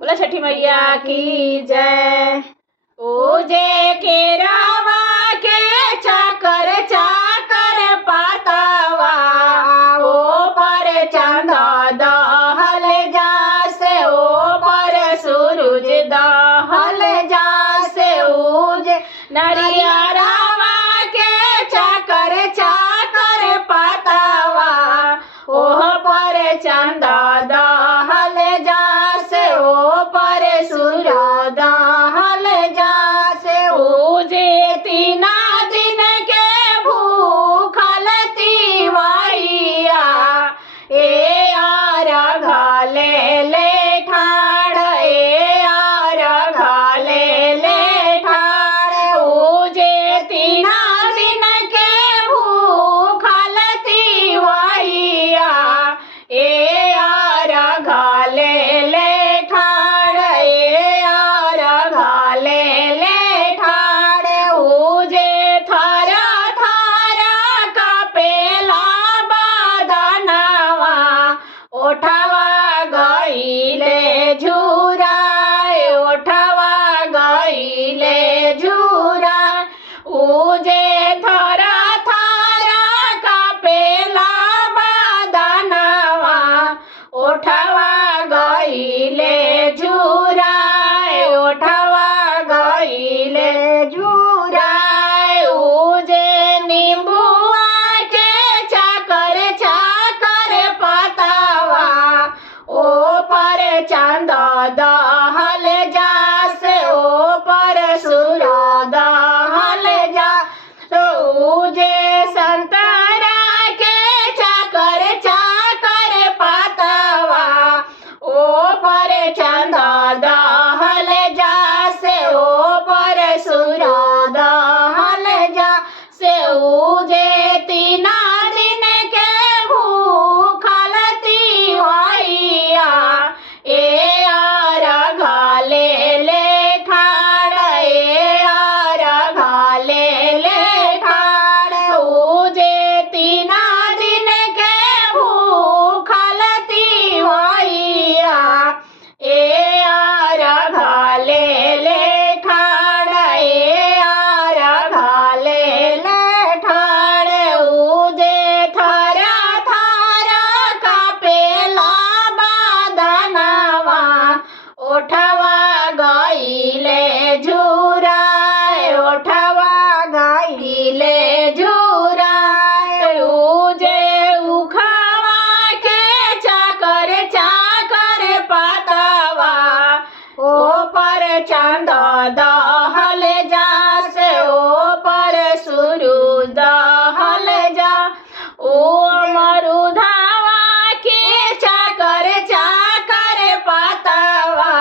बोला छठी मैया की जय। पूजे के रावा के चाकर चाकर पातावा, ओ पर चंदा दहल जासे, ओ पर सूरज दहल जासे उज। नरिया रावा के चाकर चाकर पातावा, ओह पर चंदा दहल जासे, ओ पर सूरज दहल जासे उजे। तीना दिन के भूखल तिवैया, ए अर्घ ले ले ठाड़, ए अर्घ ले ले ठाड़ उजे। तीना दिन के भूखल तिवैया, ए अर्घ ले ले ठाड़, ए अर्घ ले ले ठाड़ उजे। थरा थरा कापेला बदनवा, ओठवा गइले झुराए, ओठवा गइले झुराए उजे। थरा थरा कापेला बदनवा, ओठवा गइले झुराए, ओठवा गइले झुराए उजे। नींबुआ के चाकर चाकर पातावा, ओ पर चंदा दहल जासे, ओ पर सूरज दहल जासे उजे। संतरा के चाकर चाकर पातावा, ओ पर चंदा दहल जासे, ओ पर सूरज दहल जासे उजे। तीना दिन के भूखल तिवैया, ए अर्घ ले ले ठाड़, ए अर्घ ले ले ठाड़ उजे। तीना दिन के भूखल तिवैया, ए अर्घ ले ले ठाड़, ए अर्घ ले ले ठाड़ उजे। थरा थरा कापेला बदनवा, ओठवा गइले झुराए, ओठवा गइले झुराए उजे। उखवा के चाकर चाकर पातावा, ओ पर चंदा दहल जासे, ओ पर सूरज दहल जा ओ। मरुधावा के चाकर चाकर पातावा,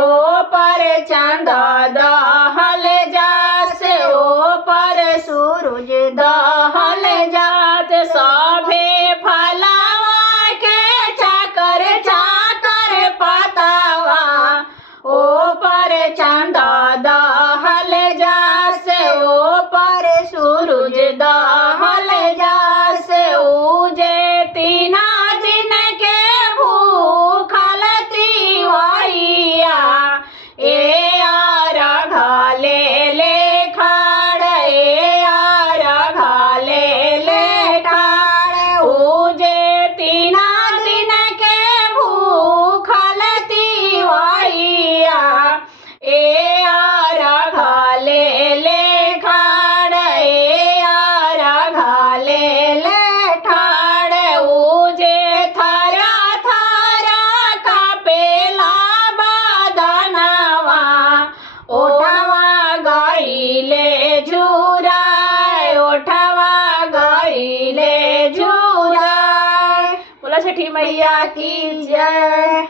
ओ पर चंदा दहल जासे, ओ पर सूरज दहल जाते। सभे फलावा के चाकर चाकर पातावा, ओ पर चंदा दहल जासे, ओ पर सूरज दहल जासे उजे। तीना दिन के भूखल तिवैया, ए अर्घ ले ले ठाड़, ए अर्घ ले ले ठाड़ उजे। तीना दिन के भूखल तिवैया, ए अर्घ ले ले ठाड़, ए अर्घ ले ले ठाड़ उजे। थरा थरा कापेला बदनवा, ओठवा गइले झुराए, ओठवा गइले झुराए। बोला छठी मैया की जय।